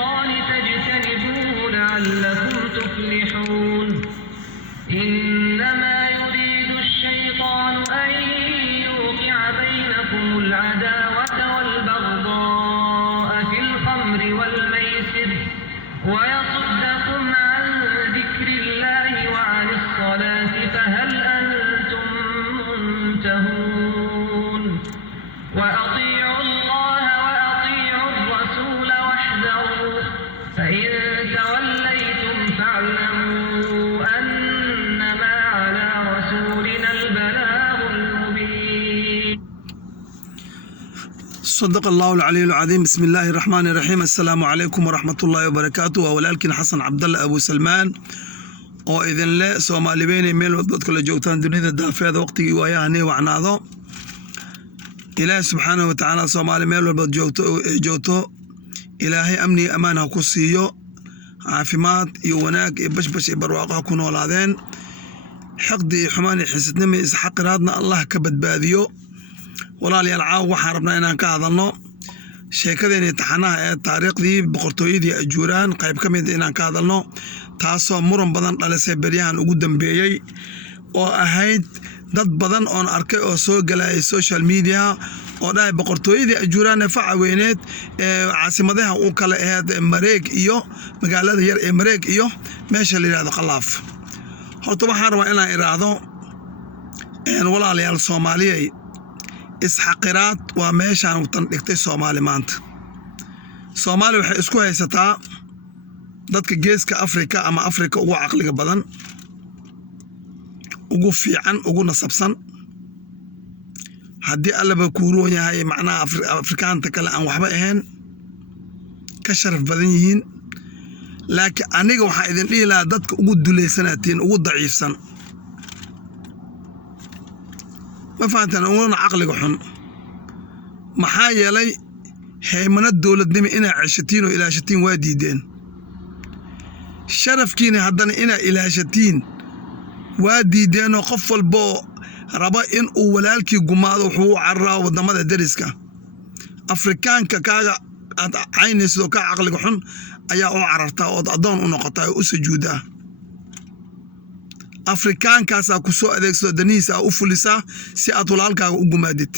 الشيطان فاجتنبوه لعلكم تفلحون إنما يريد الشيطان أن يوقع بينكم العداوة والبغضاء في الخمر والميسر ويصدكم عن ذكر الله وعن الصلاة فهل أنتم منتهون وأطيعوا الله وأطيعوا الرسول واحذروا فإن توليتم فاعلموا أنما على رسولنا البلاغ المبين. صدق الله العلي العظيم. بسم الله الرحمن الرحيم. السلام عليكم ورحمة الله وبركاته. ولكن حسن عبد الله أبو سلمان oo idin le Soomaaliyeed meel wadad kala joogtaan dunida daafeeda waqtigii waayahani wacnaado Ilaahay subhanahu wa ta'ala Soomaali meel walba joogto Ilaahay amni amaana ku siiyo caafimaad iyo wanaag iyo bashbash iyo barwaaqo ku noolaadeen xaqdi xumaan xisidnimo is xaqiraadna Allah ka badbaadiyo walaalayaal caaw waxaan rabnaa inaan ka hadalno sheekadeenii taxanaha ee taariikhdii boqortooyadii ajuuraan qayb ka mid inaan ka hadalno taasoo muran badan dhalisay baryahan ugu dambeeyay oo ahayd dad badan oo arkay oo soo galay social media oo dhaay boqortooyadii ajuuraan ee facaweyneed ee caasimadaha uu kala ahayd Mareeg iyo magaalada yar ee Mareeg iyo meesha la yiraahdo Qalaaf horta waxaan rabaa inaan iraahdo walaalayaal Soomaaliyeed isxaqiraad waa meeshaan u tan dhigtay Soomaali maanta Soomaali waxay isku haysataa dadka geeska Afrika ama Afrika ugu aqliga badan ugu fiican ugu nasabsan haddii allaba kuuroon yahay macnaha Afrikaanta kale aan waxba ahayn ka sharaf badan yihiin laakiin aniga waxaa idin dhihi lahaa dadka ugu duleysanatiin ugu daciifsan ma fahantaan una aqliga xun maxaa yeelay haymanad dawladnimo inay ceshatiin oo ilaashatiin waa diideen sharafkiina haddana inay ilaashatiin waa diideen oo qof walbo raba in uu walaalkii gumaado wuxuu carraa wadamada dariska Afrikaanka kaaga aad caynayso ka aqliga xun ayaa u carartaa oo adoon u noqotaa oo u sujuudaa Afrikaankaas ku soo adeegsado daniisa u fulisa si aad walaalkaaga u gumaadid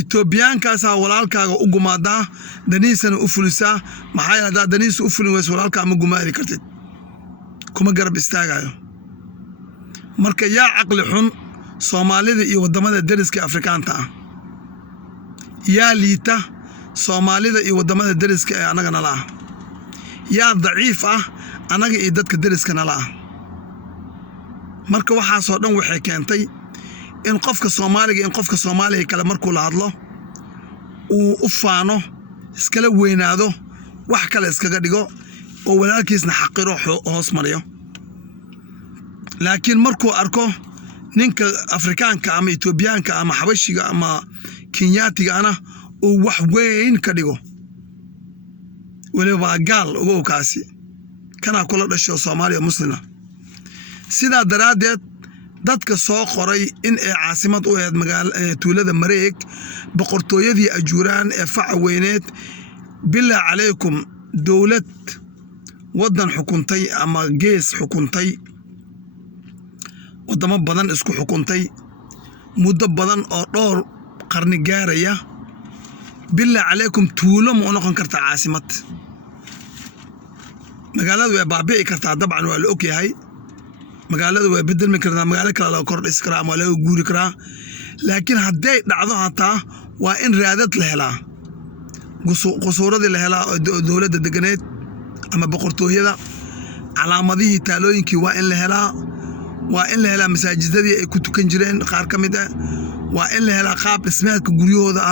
Etoobiyaankaas walaalkaaga u gumaada daniisana u fulisa maxay hada daniisa u fulin wees walaalka ma gumaadi kartid kuma garab istaagayo marka yaa aqli xun Soomaalida iyo wadamada dariska Afrikaanta yaa liita Soomaalida iyo wadamada dariska ee anaga nala yaa daciif anaga iyo dadka dariska nala marka waxa soo dhan waxay keentay in qofka Soomaaliga kale markuu la hadlo uu u faano iskala weynaado wax kale iskaga dhigo oo walaalkiisna xaqiro hoos mariyo laakiin markuu arko ninka Afrikaanka ama Etoobiyaanka ama Xabashiga ama Kenyaatiga uu wax weyn ka dhigo waliba gaal ugu kaasi kana kula dhasho Soomaaliya muslima sida daraadeed dadka soo qoray in ay caasimad u ahayd magaalada tuulada Mareeg boqortooyadii ajuuraan ee facaweyneed bilaa calaykum dawlad wadan xukuntay ama gees xukuntay wadamo badan isku xukuntay muddo badan oo dhowr qarni gaaraya bilaa calaykum tuulo ma noqon kartaa caasimad magaaladu way baabi'i kartaa dabcan waa la ogyahay magaalada way bedelmi kartaa magaalo kale la kordhis karaa ama la guuri karaa laakiin haday dhacdo hataa waa in raadad la helaa qusuuradii la helaa dawladda deganeed ama boqortooyada calaamadihii taalooyinkii waa in la helaa masaajidadii ay ku tukan jireen qaar ka mid waa in la helaa qaab dhismeedka guryahooda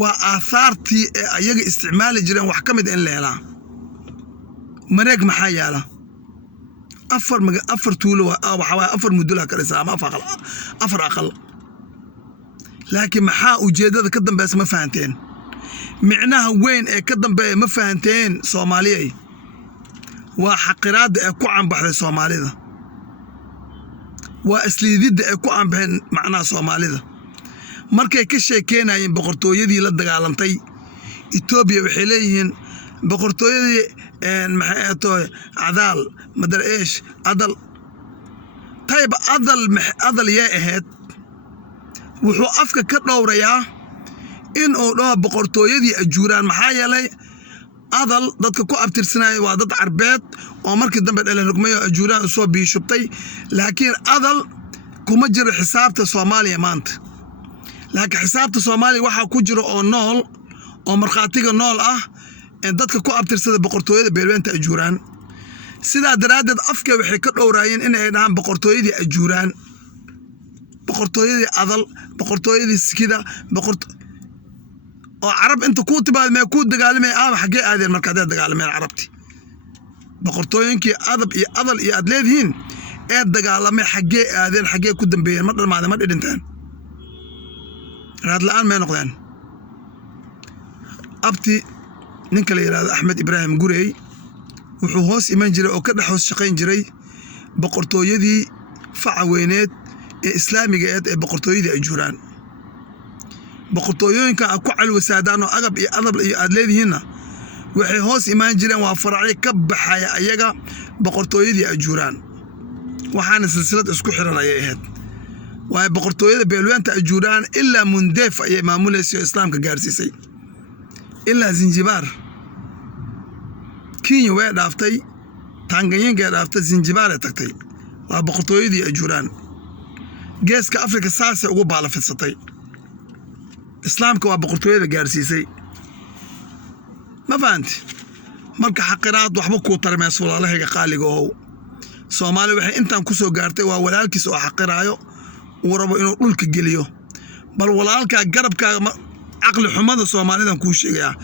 waa aasaartii ayaga isticmaali jireen wax ka mid in la helaa Mareeg maxaa yaala afar tuulo waa afar mudula ka dhisan afar aqal laakiin maxaa ujeedada ka dambaysa ma fahanteen micnaha weyn ee ka dambeeya ma fahanteen Soomaaliyeed waa xaqiraada ee ku canbaxday Soomaalida waa isliidida ee ku canbaxeen macnaha Soomaalida markay ka sheekeynayeen boqortooyadii la dagaalantay Ethiopia waxay leeyihiin boqortooyadii maxay ahayd cadaal madar eesh adal tayb adal yay ahayd wuxuu afka ka dhowrayaa in uu dhaho boqortooyadii ajuuraan maxaa yeelay adal dadka ku abtirsanaya waa dad carbeed oo markii dambe dhalan rugmayo ajuuraan u soo biishubtay laakiin adal kuma jiro xisaabta Soomaaliya maanta laakiin xisaabta Soomaaliya waxa ku jiro oo nool oo markhaatiga nool ah ee dadka ku abtirsada boqortooyada beelweynta ajuuraan sidaa daraadeed afka waxay ka dhowraayeen in ay dhahaan boqortooyadii ajuuraan boqortooyadii adal boqortooyadii sikida oo carab inta ku timaad ma ku dagaalamay xagee aadeen marka ay dagaalameen carabti boqortooyinkii adal iyo adleediin ee dagaalamay xagee aadeen xagee ku dambeeyeen ma dhalmaadeen ma dhinteen raad la'aan ma noqdeen abti ninka la yiraahdo Axmed Ibraahim Gurey wuxuu hoos iman jiray oo ka dhaxoos shaqayn jiray boqortooyadii facaweyneed ee islaamiga ee boqortooyadii ajuuraan boqortooyinka ku calwasaadaan oo agab iyo adab iyo adleedihiina waxay hoos iman jireen waa faracay ka baxaya ayaga boqortooyadii ajuuraan waxaana silsilad isku xiran ay ahayd waa boqortooyada beelweynta ajuuraan ilaa mundeef ay maamulayso islaamka gaarsiisay ilaa Zanzibar Kenya way dhaaftay Tanganyika dhaaftay Zanzibar ay tagtay waa boqortooyadii ajuuraan geeska Afrika saasay ugu baalafidsatay islaamka waa boqortooyada gaarsiisay ma fahanti marka xaqiraad waxba ku tarmayso walaalahayga qaaliga oo Soomaali waxay intaan ku soo gaartay waa walaalkiis oo xaqiraayo uu rabo inuu dhulka geliyo bal walaalka garabkaaga aqli xumada Soomaalidan ku sheegaya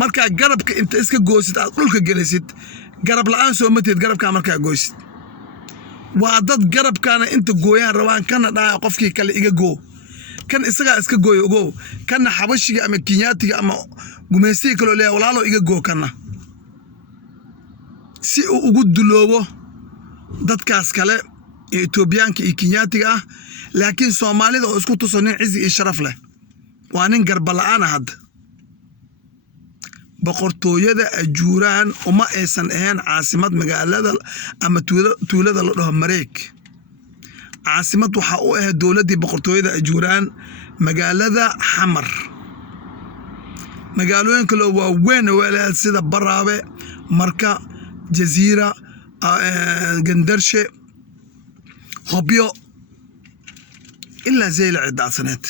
marka garabka inta iska goosid aad dhulka gelisid garab la'aan soo mateed garabka marka goosid waa dad garabkaana inta gooyaan rabaan kana dhaa qofkii kale iga goo kan isaga iska gooyo ogo kana xabashiga ama Kenyaatiga ama gumeystiga kale leeyahay walaalo iga goo kana si uu ugu duloobo dadkaas kale ee Etoobiyaanka iyo Kenyaatiga ah laakiin Soomaalida oo isku tusanin cizi iyo sharaf leh waa nin garba la'aan hadda boqortooyada ajuuraan uma aysan ahayn caasimad magaalada ama tuulada la dhaho Mareek caasimad waxa uu ahaa dawladii boqortooyada ajuuraan magaalada Xamar magaalooyinka loo waaweyn walaal sida Baraabe Marka Jaziira Gandarshe Hobyo ilaa Zeyla cidaasanaad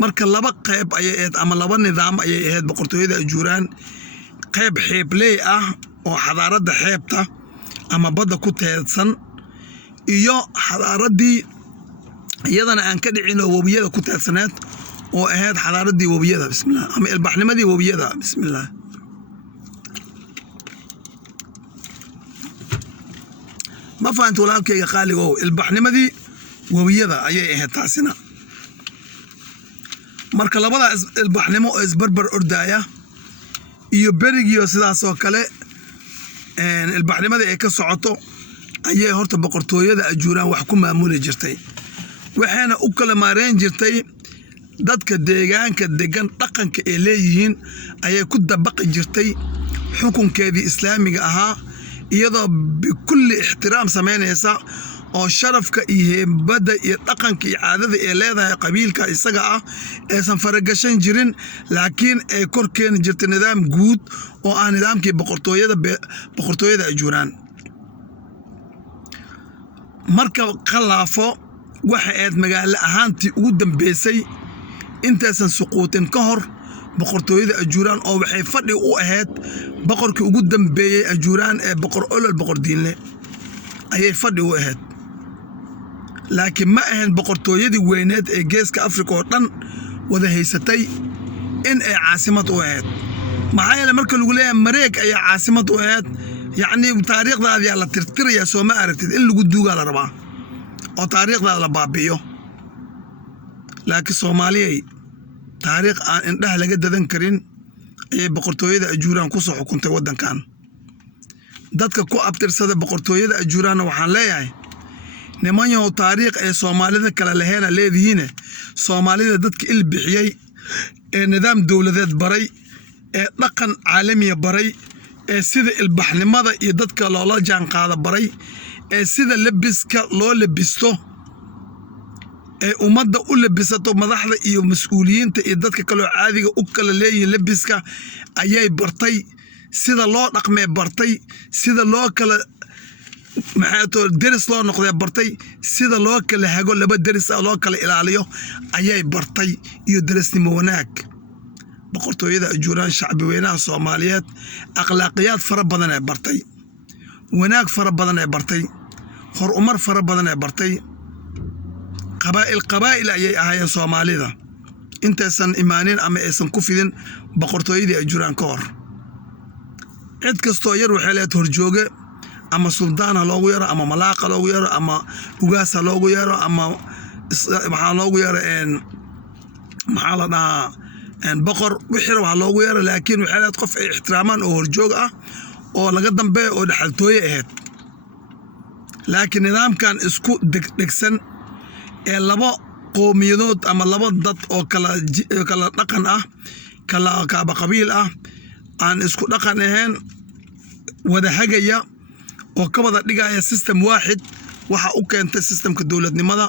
marka laba qayb ay ahayd ama laba nidaam ay ahayd boqortooyada ajuuraan qayb xeebley ah oo xadaaradda xeebta ama badda ku teedsan iyo xadaaradii iyadana aan ka dhicin oo wabiyada ku teedsaneed oo ahayd xadaaradii wabiyada bismillaah ama ilbaxnimadii wabiyada bismillaah ma fahantu walaalkayga qaaligow ilbaxnimadii wabiyada ayay ahayd taasina marka labada ilbaxnimo oo isbarbar ordaya iyo berigiyo sidaas oo kale ilbaxnimada ay ka socoto ayay horta boqortooyada ajuuraan wax ku maamuli jirtay waxaana u kala maareen jirtay dadka deegaanka degan dhaqanka ee leeyihiin ayay ku dabaqi jirtay xukunkeedii islaamiga ahaa iyadoo bikulli ixtiraam sameynaysa oo sharafka iyo heebada iyo dhaqanka iyo caadada ee leedahay qabiilka isaga ah aysan faragashan jirin laakiin ay kor keeni jirtay nidaam guud oo ah nidaamkii boqortooyada ajuuraan marka khalaafo waxa aad magaalo ahaantii ugu dambeysay intaysan suquutin ka hor boqortooyada ajuuraan oo waxay fadhi u ahayd boqorkii ugu dambeeyay ajuuraan ee boqor olol boqor diinle ayay fadhi u ahayd laakiin ma ahayn boqortooyadii weyneed ee geeska Afrika oo dhan wada haysatay in ay caasimad u ahayd maxaa yeelay marka lagu leeyahay Mareek ayaa caasimad u ahayd yacni taariikhdaada la tirtiraya soo ma aragtid in lagu duugaa la rabaa oo taariikhdaada la baabi'iyo laakiin Soomaaliyay taariikh aan indhaha laga dadan karin ee boqortooyada ajuuraan ku soo xukuntay wadankan dadka ku abtirsada boqortooyada ajuuraan waxaan leeyahay nimanyo taariikh ee Soomaalida kala laheena leedihiin Soomaalida dadka il bixiyay ee nidaam dawladeed baray ee dhaqan caalamiya baray ee sida ilbaxnimada iyo dadka loola jaanqaada baray ee sida labiska loo labisto ee ummadda u labisato madaxda iyo mas'uuliyiinta iyo dadka kaloo caadiga u kala leeyihiin labiska ayay bartay sida loo dhaqmee bartay sida loo kala deris loo noqdee bartay sida loo kala hago laba deris loo kala ilaaliyo ayay bartay iyo derisnimo wanaag boqortooyada ajuuraan shacbi weynaha Soomaaliyeed akhlaaqiyaad fara badan ay bartay wanaag fara badan ay bartay horumar fara badan ay bartay qabaa'il ayay ahaayeen Soomaalida intaysan imaanin ama aysan ku fidin boqortooyadii ajuuraan ka hor cid kastoo yar waxay leedahay horjooge ama suldaana loogu yaro ama malaaqa loogu yaro ama ugaasa loogu yaro ama waxaa loogu yaro maxaa la dhahaa boqor wixii waxaa loogu yaro laakiin waxay leedahay qof ay ixtiraamaan oo horjoog ah oo laga dambeeyo oo dhaxaltooye ahayd laakiin nidaamkan isku degdegsan ee laba qowmiyadood ama laba dad oo kala dhaqan ah kala kaaba qabiil ah aan isku dhaqan ahayn wada hagaya oo ka wada dhigaya system waaxid waxa u keentay systemka dawladnimada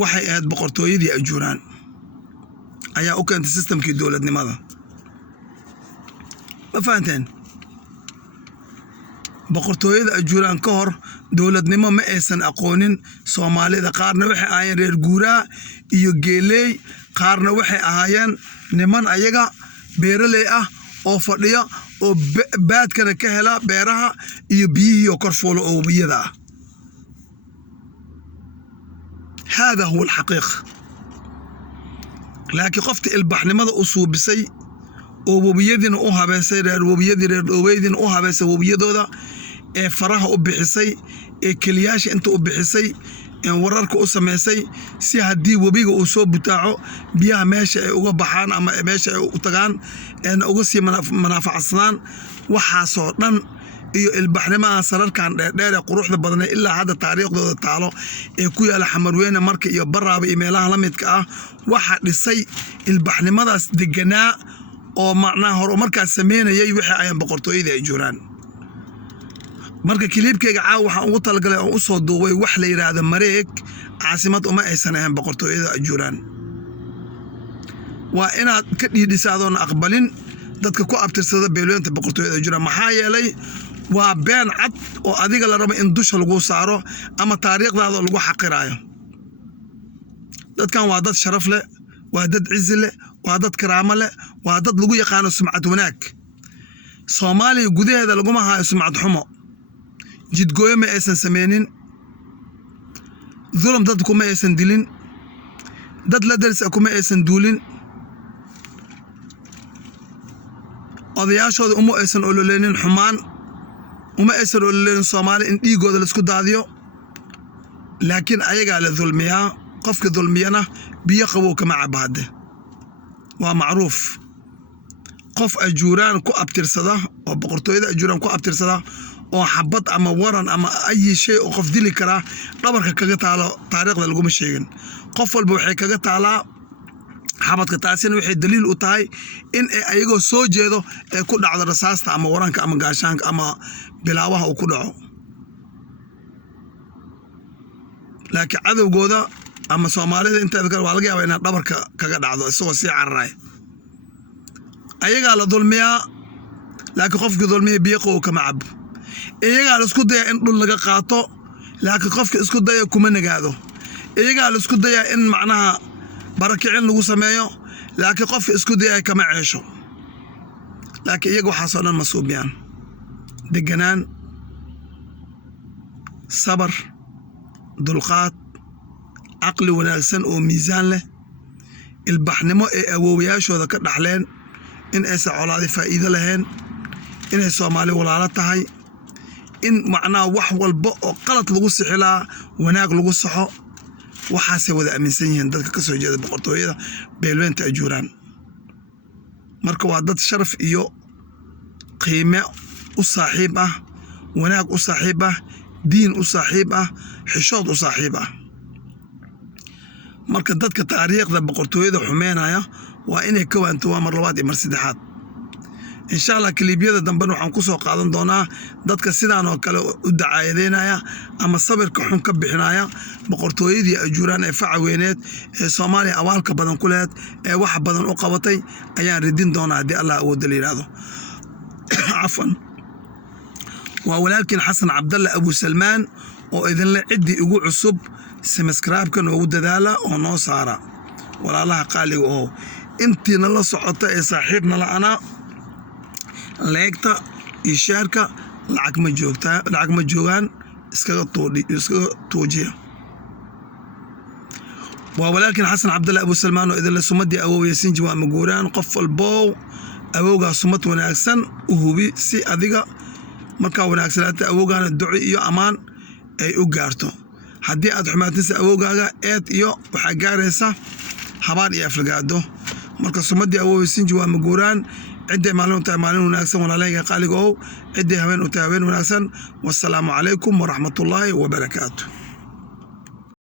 waxay ahayd boqortooyadii ajuuraan ayaa u keentay systemkii dawladnimada ma fahanteen boqortooyada ajuuraan ka hor dawladnimo ma aysan aqoonin Soomaalida qaarna waxay ahaayeen reer guuraa iyo geeley qaarna waxay ahaayeen niman ayaga beeraley ah oo fadhiya oo baadkana ka hela beeraha iyo biyihii kor fuulo oo biyada ah هذا هو الحقيقة لكن قفت البحنمada u suubisay oo wabiyadina u habeysay reer wabiyadina u habeysay wabiyadooda ee faraha u bixisay ee kaliyaasha inta u bixisay ee wararka u sameysay si hadii wabiga uu soo butaaco biyaha meesha ay uga baxaan ama meesha ay u tagaan ee uga sii manaafacasadaan waxa soo dhan iyo ilbaxnimaha sararkan dheer quruxda badan ilaa hadda taariikhdooda taalo ee ku yaala Xamarweyne marka iyo Baraaba iyo meelaha la midka ah waxa dhisay ilbaxnimadaas deganaa oo macnaha horumarkaas sameynayay wixii ay boqortooyada ay juraan marka kilibkayga caaw waxaan ugu talagalay oo u soo duubay wax la yiraahdo Mareeg caasimad uma aysan ahayn boqortooyada ajuuraan waa inaad ka dhiidhisaadona aqbalin dadka ku abtirsada beelweynta boqortooyada ajuuraan maxaa yeelay waa been cad oo adiga la rabo in dusha lagu saaro ama taariikhdaada lagu xaqiraayo dadkan waa dad sharaf leh waa dad cizi leh waa dad karaamo leh waa dad lagu yaqaano sumcad wanaag Soomaaliya gudaheeda lagu ma haayo sumcad xumo jidgooyo ma aysan sameynin ظلم dad kuma aysan dilin dad la daris kuma aysan duulin odayaashooda uma aysan ololeenin xumaan uma aysan ololeenin Soomaali in dhiigooda la isku daadiyo laakiin ayaga la dulmiyaa qofka dulmiyana biyo qabow kama cabaade waa macruuf qof ajuuraan ku abtirsada oo boqortooyada ajuuraan ku abtirsada oo xabad ama waran ama ay shay oo qof dili kara dhabarka kaga taalo taariikhda lagu ma sheegin qof walba waxay kaga taalaa xabadka taasina waxay daliil u tahay in ayagoo soo jeedo ay ku dhacdo rasaasta ama waranka ama gaashaanka ama bilaawaha uu ku dhaco laakiin cadawgooda ama Soomaalida inteeda kale waa laga yaabaa in dhabarka kaga dhacdo isagoo si cararay ayaga la dulmiyaa laakiin qofka dulmiya biyo qow kama cabo iyaga la isku daya in dhul laga qaato laakiin qofka isku daya kuma nagaado iyaga la isku daya in macnaha barakicin lagu sameeyo laakiin qofka isku daya kama ceesho laakiin iyaga waxa soo dhan masuubiyaan deganaan sabar dulqaad aqli wanaagsan oo miisaan leh ilbaxnimo ee awoowayaashooda ka dhaxleen in ay socolaadi faa'iido lahayn in ay Soomaali walaalo tahay in macnaa wax walba oo qalad lagu sixilaa wanaag lagu saxo waxaas wada aaminsan yihiin dadka ka soo jeeda boqortooyada beelweynta ajuuraan marka waa dad sharaf iyo qiime u saaxiib ah wanaag u saaxiib ah diin u saaxiib ah xishood u saaxiib ah marka dadka taariikhda boqortooyada xumeynaya waa inay ka waanto waa mar labaad iyo mar saddexaad insha Allah kiliibyada dambe waxaan ku soo qaadan doonaa dadka sidaan oo kale u dacaayadeynaya ama sabirka xun ka bixinaya boqortooyadii ajuuraan ee facaweyneed ee Soomaaliya awaalka badan ku leed ee wax badan u qabatay ayaan ridin doonaa hadii Allah uu daliiraado عفوا وولكن حسن عبد الله أبو سلمان وإذن لا عدي ugu cusub سبسكرايبكن ugu dadaala oo noo saara walaalaha qaali oo intiina la socota ee saaxiibna la ana leegta iyo sheerka lacag ma joogaan iskaga toojiya ولكن حسن عبد الله أبو سلمان وإذن لا سمدي أو ياسين جوا مجوران قفل بو awowgaa sumad wanaagsan u hubi si adiga markaa wanaagsanaata awowgaana duco iyo amaan ay u gaarto haddii aad xumaataysa awowgaaga eed iyo waxaa gaaraysa habaan iyo aflagaado marka sumadii awowaysinji waa maguuraan ciday maalin u tahay maalin wanaagsan walaalayga qaaliga ow ciday habeen u tahay habeen wanaagsan wassalaamu calaykum waraxmatullaahi wabarakaatu